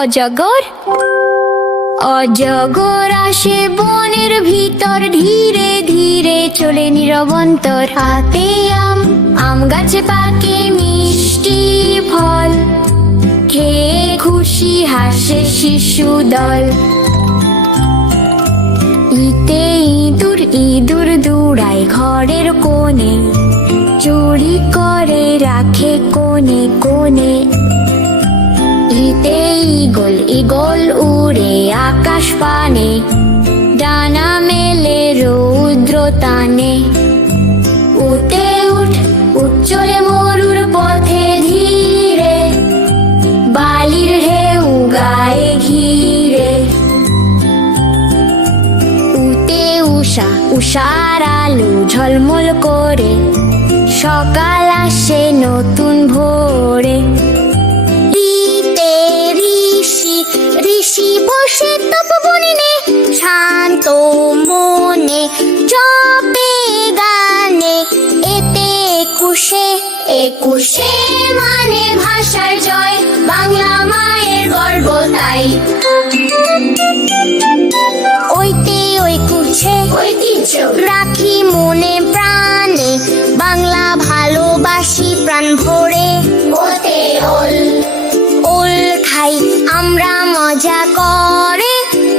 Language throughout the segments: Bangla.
অজগর। অজগর আসে বনের ভিতর, ধীরে ধীরে চলে নিরবন্তর। হাতে আম, আম গাছে পাকে মিষ্টি ফল, খেয়ে খুশি হাসে শিশু দল। ইতে ইঁদুর, ইঁদুর দৌড়ায় ঘরের কোণে, চুরি করে রাখে কোণে কোণে। ইতে ঈগল, ঈগল উড়ে আকাশ পানে, ডানা মেলে রৌদ্র টানে। উঠে উঠ, উঠ চলে মরুর পথে ধীরে, বালির ঢেউ গায়ে ঘিরে। উঠে উষা, উষার আলো ঝলমল করে, সকাল আসে নতুন ভোরে। ঋষি বসে তপবনে, শান্ত মনে জপে গানে। এতে একুশে, একুশে মানে ভাষার জয়, বাংলা মায়ের গর্ব তাই। ওইতে ওই কুছে ঐতিহ্য রাখি মনে প্রাণে, বাংলা ভালোবাসি প্রাণ ভরে। ওতে ওল, ওল খাই আমরা মজা করে,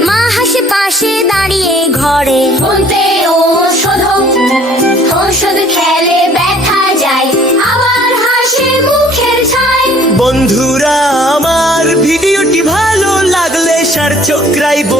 মা হাসে পাশে দাঁড়িয়ে ঘরে। বলতে ঔষধ, ঔষধ খেলে ব্যথা যায়, আবার হাসে মুখের ছাই। বন্ধুরা আমার ভিডিওটি ভালো লাগলে সার্থক রাইব